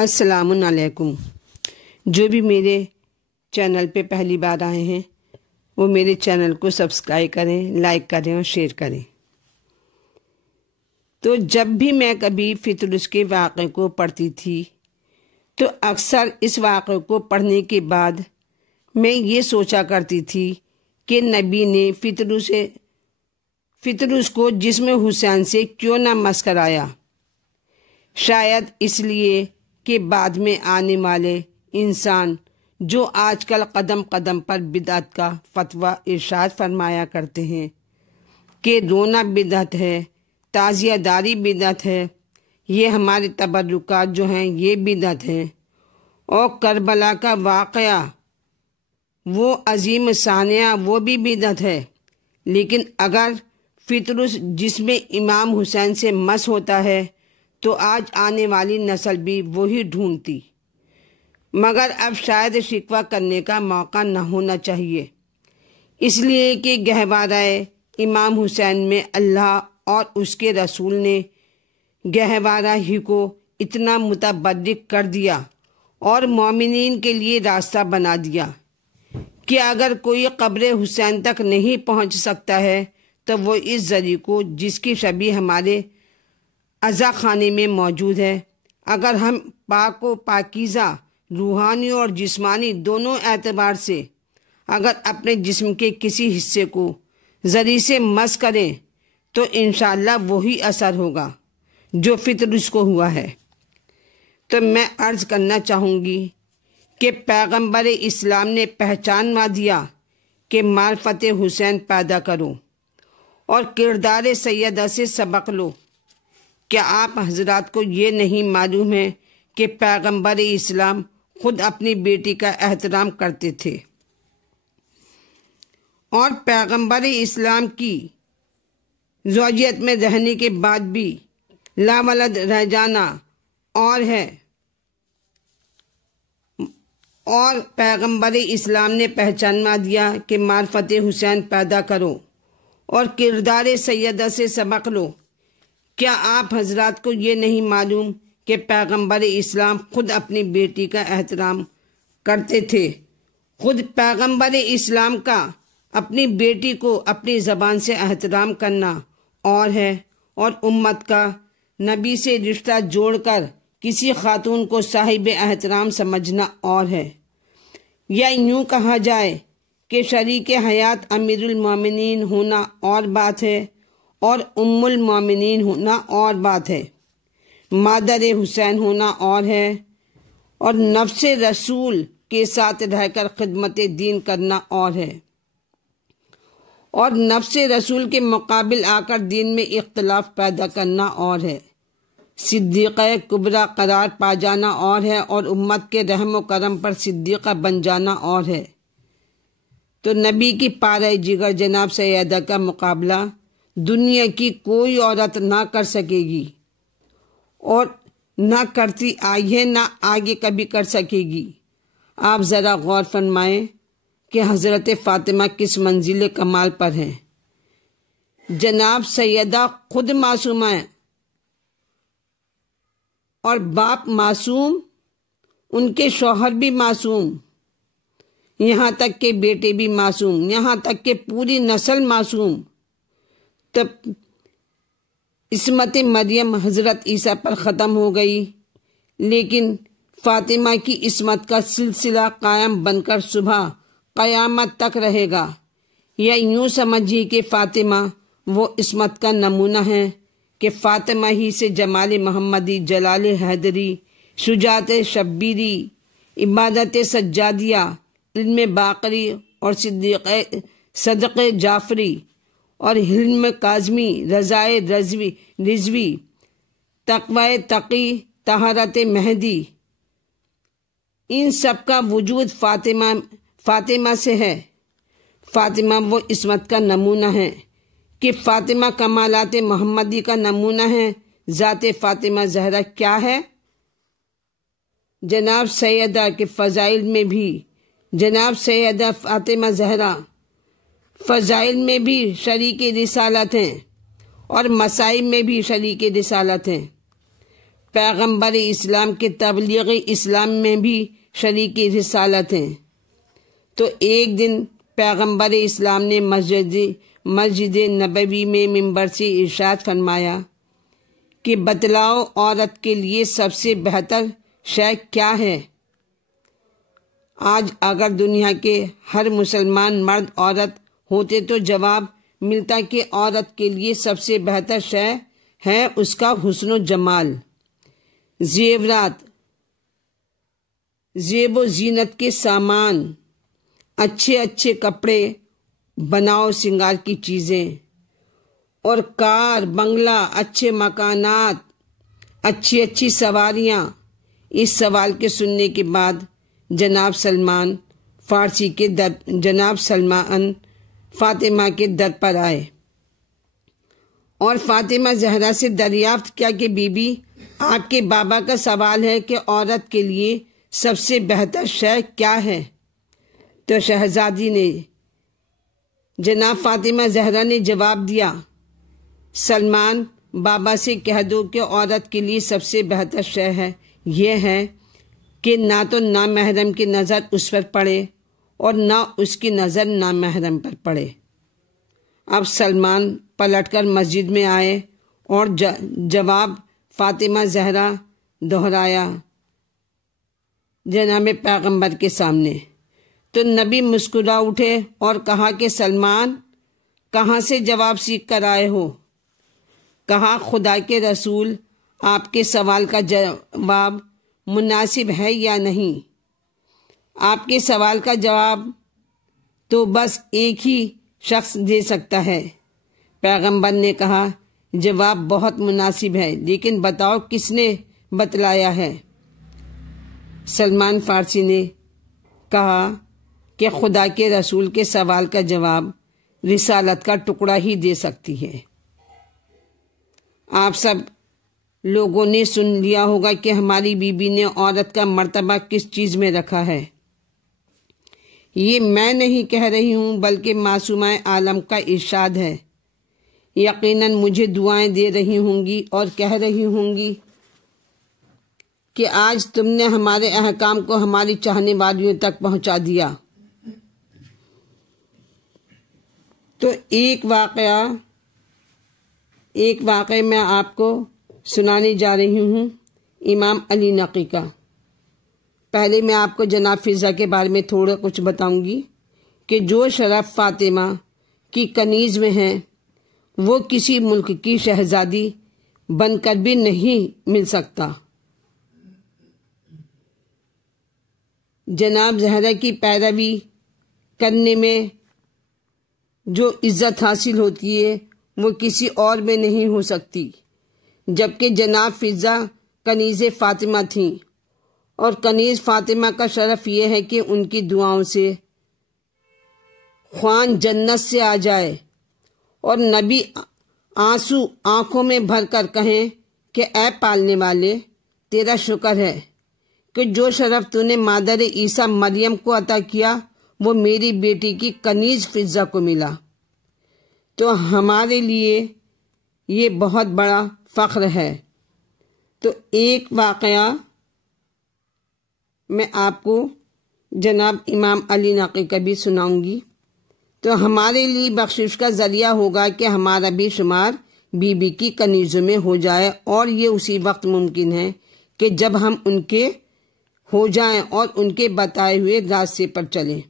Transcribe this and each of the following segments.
السلام علیکم۔ جو بھی میرے چینل پہ پہلی بار آئے ہیں وہ میرے چینل کو سبسکرائب کریں، لائک کریں اور شیئر کریں۔ تو جب بھی میں کبھی فطرس کے واقعے کو پڑھتی تھی تو اکثر اس واقعے کو پڑھنے کے بعد میں یہ سوچا کرتی تھی کہ نبی نے فطرس کو جسم حسین سے کیوں نہ مس کرایا۔ شاید اس لیے کہ بعد میں آنے والے انسان جو آج کل قدم قدم پر بدعت کا فتویٰ ارشاد فرمایا کرتے ہیں کہ رونا بدعت ہے، تعزیہ داری بدعت ہے، یہ ہمارے تبرکات جو ہیں یہ بدعت ہیں، اور کربلا کا واقعہ وہ عظیم ثانیہ وہ بھی بدعت ہے۔ لیکن اگر فطرس جسم امام حسین سے مس ہوتا ہے تو آج آنے والی نسل بھی وہی ڈھونڈتی، مگر اب شاید شکوہ کرنے کا موقع نہ ہونا چاہیے، اس لیے کہ گہوارہ امام حسین میں اللہ اور اس کے رسول نے گہوارہ ہی کو اتنا متبرک کر دیا اور مومنین کے لیے راستہ بنا دیا کہ اگر کوئی قبر حسین تک نہیں پہنچ سکتا ہے تو وہ اس ذریعے کو جس کی شبیہ ہمارے عزا خانے میں موجود ہے، اگر ہم پاک و پاکیزہ روحانی اور جسمانی دونوں اعتبار سے اگر اپنے جسم کے کسی حصے کو ذریعے سے مس کریں تو انشاءاللہ وہی اثر ہوگا جو فطرس کو ہوا ہے۔ تو میں عرض کرنا چاہوں گی کہ پیغمبر اسلام نے پہچانوا دیا کہ معرفت حسین پیدا کرو اور کردار سیدہ سے سبق لو۔ کیا آپ حضرات کو یہ نہیں معلوم ہے کہ پیغمبر اسلام خود اپنی بیٹی کا احترام کرتے تھے، اور پیغمبر اسلام کی زوجیت میں رہنے کے بعد بھی لاولد رہ جانا اور پیغمبر اسلام نے پہچانوا دیا کہ معرفت حسین پیدا کرو اور کردار سیدہ سے سبق لو۔ کیا آپ حضرات کو یہ نہیں معلوم کہ پیغمبر اسلام خود اپنی بیٹی کا احترام کرتے تھے؟ خود پیغمبر اسلام کا اپنی بیٹی کو اپنی زبان سے احترام کرنا اور ہے، اور امت کا نبی سے رشتہ جوڑ کر کسی خاتون کو صاحب احترام سمجھنا اور ہے، یا یوں کہا جائے کہ شریک حیات امیر المومنین ہونا اور بات ہے اور ام المومنین ہونا اور بات ہے، مادر حسین ہونا اور ہے، اور نفس رسول کے ساتھ رہ کر خدمت دین کرنا اور ہے، اور نفس رسول کے مقابل آ کر دین میں اختلاف پیدا کرنا اور ہے، صدیقہ کبریٰ قرار پا جانا اور ہے، اور امت کے رحم و کرم پر صدیقہ بن جانا اور ہے۔ تو نبی کی پارہ جگر جناب سیدہ کا مقابلہ دنیا کی کوئی عورت نہ کر سکے گی، اور نہ کرتی آئی ہے، نہ آگے کبھی کر سکے گی۔ آپ ذرا غور فرمائیں کہ حضرت فاطمہ کس منزل کمال پر ہیں۔ جناب سیدہ خود معصومہ ہیں اور باپ معصوم، ان کے شوہر بھی معصوم، یہاں تک کہ بیٹے بھی معصوم، یہاں تک کہ پوری نسل معصوم۔ تب عصمت مریم حضرت عیسیٰ پر ختم ہو گئی، لیکن فاطمہ کی عصمت کا سلسلہ قائم بن کر صبح قیامت تک رہے گا۔ یا یوں سمجھیے کہ فاطمہ وہ عصمت کا نمونہ ہے کہ فاطمہ ہی سے جمال محمدی، جلال حیدری، شجاعت شبیری، عبادت سجادیہ، علم باقری اور صدق جعفری اور حلم کاظمی، رضائے رضوی، تقوی تقی، طہارت مہدی، ان سب کا وجود فاطمہ سے ہے۔ فاطمہ وہ عصمت کا نمونہ ہے کہ فاطمہ کمالات محمدی کا نمونہ ہے۔ ذات فاطمہ زہرا کیا ہے؟ جناب سیدہ کے فضائل میں بھی جناب سیدہ فاطمہ زہرا فضائل میں بھی شریک رسالت ہیں اور مسائب میں بھی شریک رسالت ہیں۔ پیغمبر اسلام کے تبلیغ اسلام میں بھی شریک رسالت ہیں۔ تو ایک دن پیغمبر اسلام نے مسجد نبوی میں منبر سے ارشاد فرمایا کہ بتلاؤ عورت کے لیے سب سے بہتر شے کیا ہے؟ آج اگر دنیا کے ہر مسلمان مرد عورت ہوتے تو جواب ملتا کہ عورت کے لیے سب سے بہتر شے ہے اس کا حسن و جمال، زیورات، زیب و زینت کے سامان، اچھے اچھے کپڑے، بناؤ سنگار کی چیزیں، اور کار، بنگلہ، اچھے مکانات، اچھی اچھی سواریاں۔ اس سوال کے سننے کے بعد جناب سلمان فاطمہ کے در پر آئے اور فاطمہ زہرا سے دریافت کیا کہ بی بی، آپ کے بابا کا سوال ہے کہ عورت کے لیے سب سے بہتر شے کیا ہے؟ تو شہزادی نے جناب فاطمہ زہرا نے جواب دیا، سلمان، بابا سے کہہ دو کہ عورت کے لیے سب سے بہتر شے ہے یہ ہے کہ نہ تو نامحرم کی نظر اس پر پڑے اور نہ اس کی نظر نامحرم پر پڑے۔ اب سلمان پلٹ کر مسجد میں آئے اور جواب فاطمہ زہرا دہرایا جناب پیغمبر کے سامنے۔ تو نبی مسکرا اٹھے اور کہا کہ سلمان، کہاں سے جواب سیکھ کر آئے ہو؟ کہا، خدا کے رسول، آپ کے سوال کا جواب مناسب ہے یا نہیں؟ آپ کے سوال کا جواب تو بس ایک ہی شخص دے سکتا ہے۔ پیغمبر نے کہا، جواب بہت مناسب ہے، لیکن بتاؤ کس نے بتلایا ہے؟ سلمان فارسی نے کہا کہ خدا کے رسول کے سوال کا جواب رسالت کا ٹکڑا ہی دے سکتی ہے۔ آپ سب لوگوں نے سن لیا ہوگا کہ ہماری بی بی نے عورت کا مرتبہ کس چیز میں رکھا ہے۔ یہ میں نہیں کہہ رہی ہوں بلکہ معصومہ عالم کا ارشاد ہے۔ یقیناً مجھے دعائیں دے رہی ہوں گی اور کہہ رہی ہوں گی کہ آج تم نے ہمارے احکام کو ہماری چاہنے والیوں تک پہنچا دیا۔ تو ایک واقعہ میں آپ کو سنانے جا رہی ہوں امام علی نقی کا۔ پہلے میں آپ کو جناب فضا کے بارے میں تھوڑا کچھ بتاؤں گی کہ جو شرف فاطمہ کی کنیز میں ہے وہ کسی ملک کی شہزادی بن کر بھی نہیں مل سکتا۔ جناب زہرا کی پیروی کرنے میں جو عزت حاصل ہوتی ہے وہ کسی اور میں نہیں ہو سکتی، جبکہ جناب فضا کنیز فاطمہ تھیں، اور کنیز فاطمہ کا شرف یہ ہے کہ ان کی دعاؤں سے خوان جنت سے آ جائے اور نبی آنسو آنکھوں میں بھر کر کہیں کہ اے پالنے والے، تیرا شکر ہے کہ جو شرف تو نے مادر عیسیٰ مریم کو عطا کیا وہ میری بیٹی کی کنیز فضا کو ملا۔ تو ہمارے لیے یہ بہت بڑا فخر ہے۔ تو ایک واقعہ میں آپ کو جناب امام علی نقی کا بھی سناؤں گی، تو ہمارے لیے بخشش کا ذریعہ ہوگا کہ ہمارا بھی شمار بی بی کی کنیزوں میں ہو جائے، اور یہ اسی وقت ممکن ہے کہ جب ہم ان کے ہو جائیں اور ان کے بتائے ہوئے راستے پر چلیں۔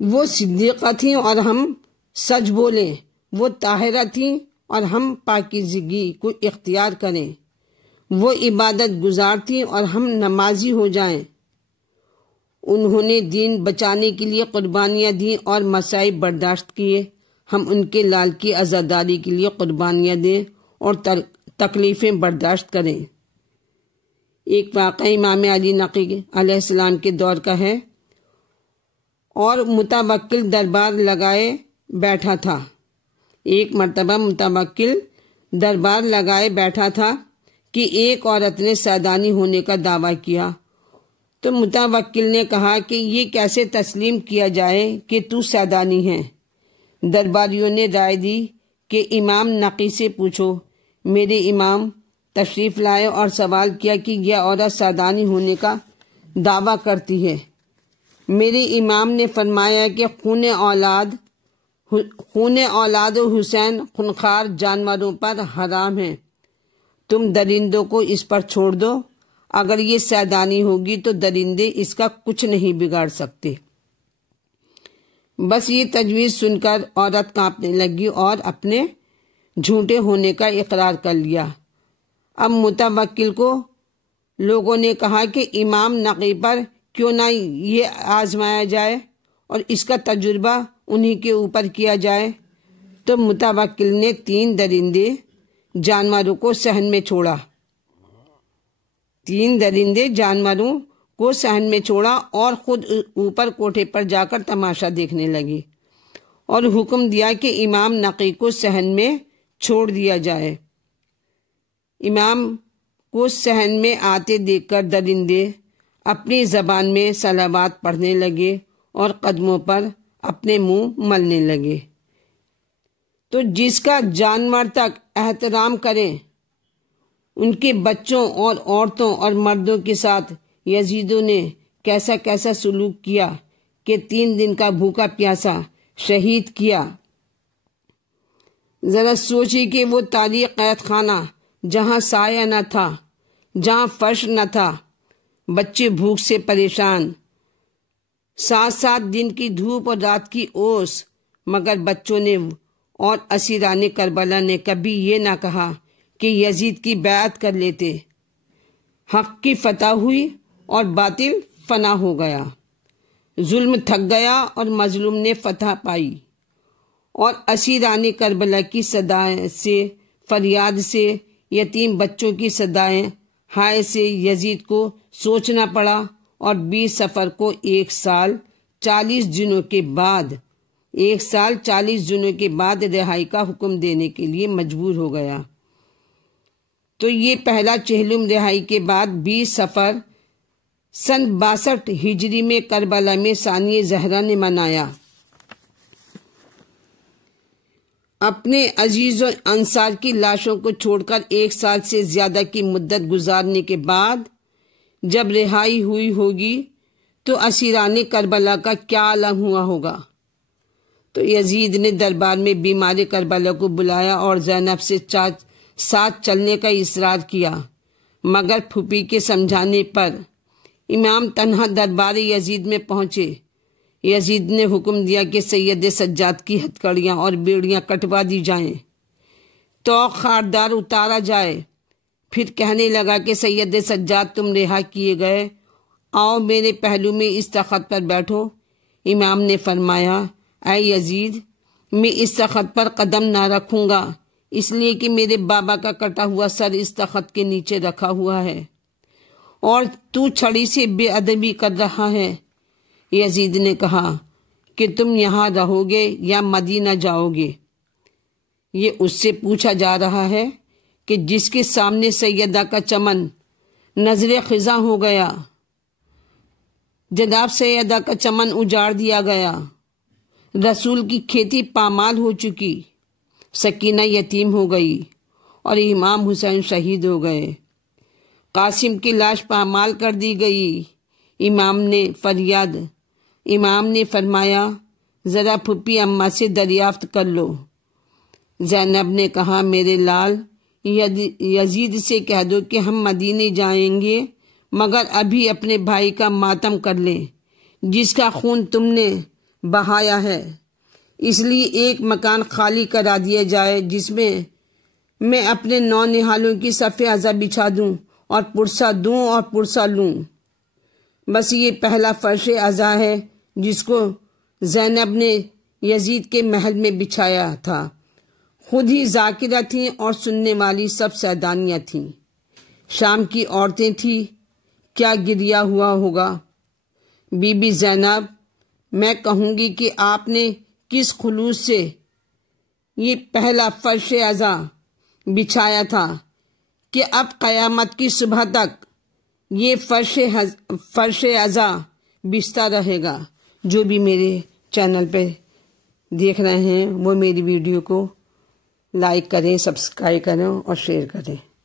وہ صدیقہ تھیں اور ہم سچ بولیں، وہ طاہرہ تھیں اور ہم پاکیزگی کو اختیار کریں، وہ عبادت گزار تھیں اور ہم نمازی ہو جائیں۔ انہوں نے دین بچانے کے لیے قربانیاں دیں اور مصائب برداشت کیے، ہم ان کے لال کی آزاداری کے لیے قربانیاں دیں اور تکلیفیں برداشت کریں۔ ایک واقعہ امام علی نقی علیہ السلام کے دور کا ہے، اور متوکل دربار لگائے بیٹھا تھا۔ ایک مرتبہ متوکل دربار لگائے بیٹھا تھا کہ ایک عورت نے سیدانی ہونے کا دعویٰ کیا، تو متوکل نے کہا کہ یہ کیسے تسلیم کیا جائے کہ تو سیدانی ہے؟ درباریوں نے رائے دی کہ امام نقی سے پوچھو، میرے امام تشریف لائے اور سوال کیا کہ یہ عورت سعدانی ہونے کا دعویٰ کرتی ہے۔ میرے امام نے فرمایا کہ خون اولاد حسین خونخوار جانوروں پر حرام ہے، تم درندوں کو اس پر چھوڑ دو، اگر یہ سعدانی ہوگی تو درندے اس کا کچھ نہیں بگاڑ سکتے۔ بس یہ تجویز سن کر عورت کانپنے لگی اور اپنے جھوٹے ہونے کا اقرار کر لیا۔ اب متوکل کو لوگوں نے کہا کہ امام نقی پر کیوں نہ یہ آزمایا جائے اور اس کا تجربہ انہی کے اوپر کیا جائے۔ تو متوکل نے 3 درندے جانوروں کو صحن میں چھوڑا 3 درندے جانوروں کو صحن میں چھوڑا اور خود اوپر کوٹھے پر جا کر تماشا دیکھنے لگی اور حکم دیا کہ امام نقی کو صحن میں چھوڑ دیا جائے۔ امام کو صحن میں آتے دیکھ کر درندے اپنی زبان میں صلوات پڑھنے لگے اور قدموں پر اپنے منہ ملنے لگے۔ تو جس کا جانور تک احترام کریں، ان کے بچوں اور عورتوں اور مردوں کے ساتھ یزیدوں نے کیسا کیسا سلوک کیا کہ 3 دن کا بھوکا پیاسا شہید کیا۔ ذرا سوچی کہ وہ تاریخ قید خانہ جہاں سایہ نہ تھا، جہاں فرش نہ تھا، بچے بھوک سے پریشان، 7 دن کی دھوپ اور رات کی اوس، مگر بچوں نے اور اسیران کربلا نے کبھی یہ نہ کہا کہ یزید کی بیعت کر لیتے۔ حق کی فتح ہوئی اور باطل فنا ہو گیا، ظلم تھک گیا اور مظلوم نے فتح پائی، اور اسیران کربلا کی صدائیں سے، فریاد سے، یتیم بچوں کی صدائیں ہائے سے یزید کو سوچنا پڑا اور 20 صفر کو 1 سال 40 دنوں کے بعد رہائی کا حکم دینے کے لیے مجبور ہو گیا۔ تو یہ پہلا چہلم رہائی کے بعد 20 صفر سن 62 ہجری میں کربلا میں ثانی زہرا نے منایا۔ اپنے عزیز و انصار کی لاشوں کو چھوڑ کر 1 سال سے زیادہ کی مدت گزارنے کے بعد جب رہائی ہوئی ہوگی تو اسیران کربلا کا کیا عالم ہوا ہوگا۔ تو یزید نے دربار میں بیمار کربلا کو بلایا اور زینب سے ساتھ چلنے کا اصرار کیا، مگر پھوپھی کے سمجھانے پر امام تنہا دربار یزید میں پہنچے۔ یزید نے حکم دیا کہ سید سجاد کی ہتھکڑیاں اور بیڑیاں کٹوا دی جائیں، توق خاردار اتارا جائے۔ پھر کہنے لگا کہ سید سجاد تم رہا کیے گئے، آؤ میرے پہلو میں اس تخت پر بیٹھو۔ امام نے فرمایا اے یزید، میں اس تخت پر قدم نہ رکھوں گا، اس لیے کہ میرے بابا کا کٹا ہوا سر اس تخت کے نیچے رکھا ہوا ہے اور تو چھڑی سے بے ادبی کر رہا ہے۔ یزید نے کہا کہ تم یہاں رہو گے یا مدینہ جاؤ گے؟ یہ اس سے پوچھا جا رہا ہے کہ جس کے سامنے سیدہ کا چمن نظر خزاں ہو گیا، جناب سیدہ کا چمن اجاڑ دیا گیا، رسول کی کھیتی پامال ہو چکی، سکینہ یتیم ہو گئی اور امام حسین شہید ہو گئے، قاسم کی لاش پامال کر دی گئی۔ امام نے فرمایا ذرا پھپھی اماں سے دریافت کر لو۔ زینب نے کہا میرے لال، یزید سے کہہ دو کہ ہم مدینے جائیں گے، مگر ابھی اپنے بھائی کا ماتم کر لیں جس کا خون تم نے بہایا ہے، اس لیے ایک مکان خالی کرا دیا جائے جس میں میں اپنے 9 نہالوں کی صف اعضا بچھا دوں اور پرسہ دوں اور پرسہ لوں۔ بس یہ پہلا فرش اعضا ہے جس کو زینب نے یزید کے محل میں بچھایا تھا۔ خود ہی ذاکرہ تھیں اور سننے والی سب سیدانیاں تھیں۔ شام کی عورتیں تھیں، کیا گریا ہوا ہوگا۔ بی بی زینب، میں کہوں گی کہ آپ نے کس خلوص سے یہ پہلا فرش اعضا بچھایا تھا کہ اب قیامت کی صبح تک یہ فرش اعضا بچھتا رہے گا۔ جو بھی میرے چینل پہ دیکھ رہے ہیں وہ میری ویڈیو کو لائک کریں، سبسکرائب کریں اور شیئر کریں۔